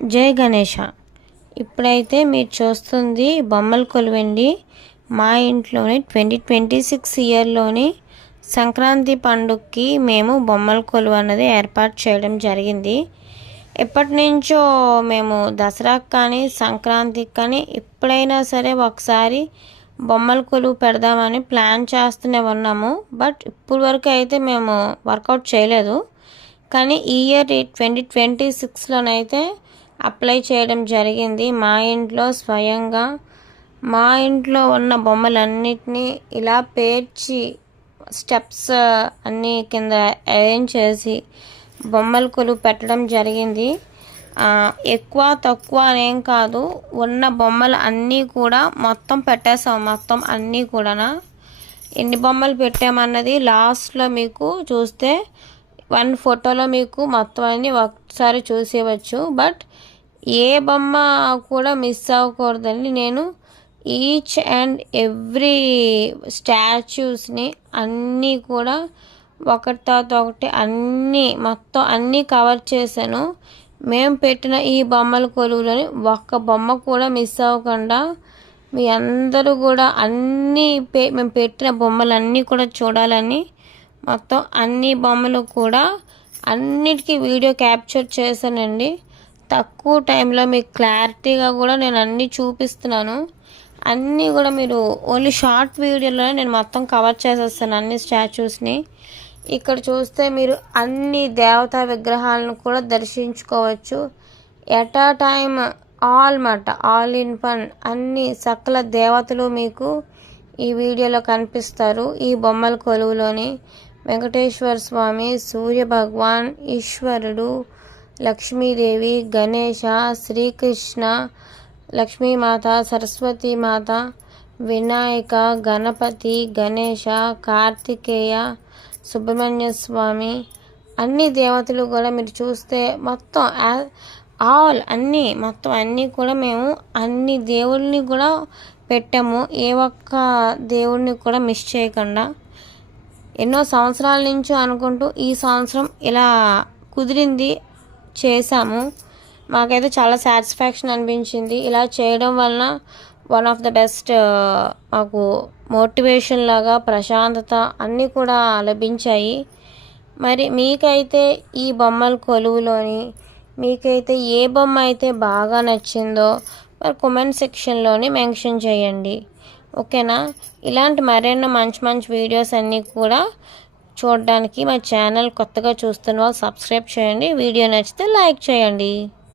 జై గణేష. ఇప్పుడైతే మీరు చూస్తుంది బొమ్మల కొలువండి. మా ఇంట్లోని 2026 ఇయర్లోని సంక్రాంతి పండుగకి మేము బొమ్మల కొలువు అన్నది ఏర్పాటు చేయడం జరిగింది. ఎప్పటి నుంచో మేము దసరాకి కానీ సంక్రాంతికి కానీ ఎప్పుడైనా సరే ఒకసారి బొమ్మల కొలువు పెడదామని ప్లాన్ చేస్తూనే ఉన్నాము. బట్ ఇప్పుడు వరకు అయితే మేము వర్కౌట్ చేయలేదు. కానీ ఈ ఇయర్ 2026లోనైతే అప్లై చేయడం జరిగింది. మా ఇంట్లో స్వయంగా మా ఇంట్లో ఉన్న బొమ్మలన్నిటినీ ఇలా పేర్చి స్టెప్స్ అన్నీ కింద అరేంజ్ చేసి బొమ్మల కొలువు పెట్టడం జరిగింది. ఎక్కువ తక్కువ అనేం కాదు, ఉన్న బొమ్మలు అన్నీ కూడా మొత్తం పెట్టేసాం. మొత్తం అన్నీ కూడా ఎన్ని బొమ్మలు పెట్టామన్నది లాస్ట్లో మీకు చూస్తే వన్ ఫోటోలో మీకు మొత్తం అన్నీ ఒకసారి చూసేవచ్చు. బట్ ఏ బొమ్మ కూడా మిస్ అవ్వకూడదని నేను ఈచ్ అండ్ ఎవ్రీ స్టాచ్యూస్ని అన్నీ కూడా ఒకటి తర్వాత ఒకటి అన్నీ మొత్తం అన్నీ కవర్ చేశాను. మేము పెట్టిన ఈ బొమ్మల కొలువులోని ఒక్క బొమ్మ కూడా మిస్ అవ్వకుండా మీ అందరూ కూడా అన్నీ మేము పెట్టిన బొమ్మలన్నీ కూడా చూడాలని మొత్తం అన్ని బొమ్మలు కూడా అన్నిటికీ వీడియో క్యాప్చర్ చేశానండి. తక్కువ టైంలో మీకు క్లారిటీగా కూడా నేను అన్నీ చూపిస్తున్నాను. అన్నీ కూడా మీరు ఓన్లీ షార్ట్ వీడియోలోనే నేను మొత్తం కవర్ చేసేస్తాను అన్ని స్టాచ్యూస్ని. ఇక్కడ చూస్తే మీరు అన్ని దేవతా విగ్రహాలను కూడా దర్శించుకోవచ్చు. ఎట్ ఆ టైమ్ ఆల్ ఇన్ వన్ అన్ని సకల దేవతలు మీకు ఈ వీడియోలో కనిపిస్తారు. ఈ బొమ్మల కొలువులోని వెంకటేశ్వర స్వామి, సూర్య భగవాన్, ఈశ్వరుడు, లక్ష్మీదేవి, గణేష, శ్రీకృష్ణ, లక్ష్మీమాత, సరస్వతీమాత, వినాయక, గణపతి, గణేష, కార్తికేయ, సుబ్రహ్మణ్య స్వామి అన్ని దేవతలు కూడా మీరు చూస్తే మొత్తం మొత్తం అన్నీ కూడా మేము అన్ని దేవుళ్ళని కూడా పెట్టాము. ఏ ఒక్క దేవుడిని కూడా మిస్ చేయకుండా ఎన్నో సంవత్సరాల నుంచి అనుకుంటూ ఈ సంవత్సరం ఇలా కుదిరింది, చేశాము. మాకైతే చాలా సాటిస్ఫాక్షన్ అనిపించింది. ఇలా చేయడం వలన వన్ ఆఫ్ ద బెస్ట్ మాకు మోటివేషన్ లాగా ప్రశాంతత అన్నీ కూడా లభించాయి. మరి మీకైతే ఈ బొమ్మల కొలువులోని మీకైతే ఏ బొమ్మ అయితే బాగా నచ్చిందో మరి కామెంట్ సెక్షన్లోని మెన్షన్ చేయండి. ఓకేనా? ఇలాంటి మరెన్నో మంచి వీడియోస్ అన్నీ కూడా చూడడానికి మా ఛానల్ కొత్తగా చూస్తున్న వాళ్ళు సబ్స్క్రైబ్ చేయండి. వీడియో నచ్చితే లైక్ చేయండి.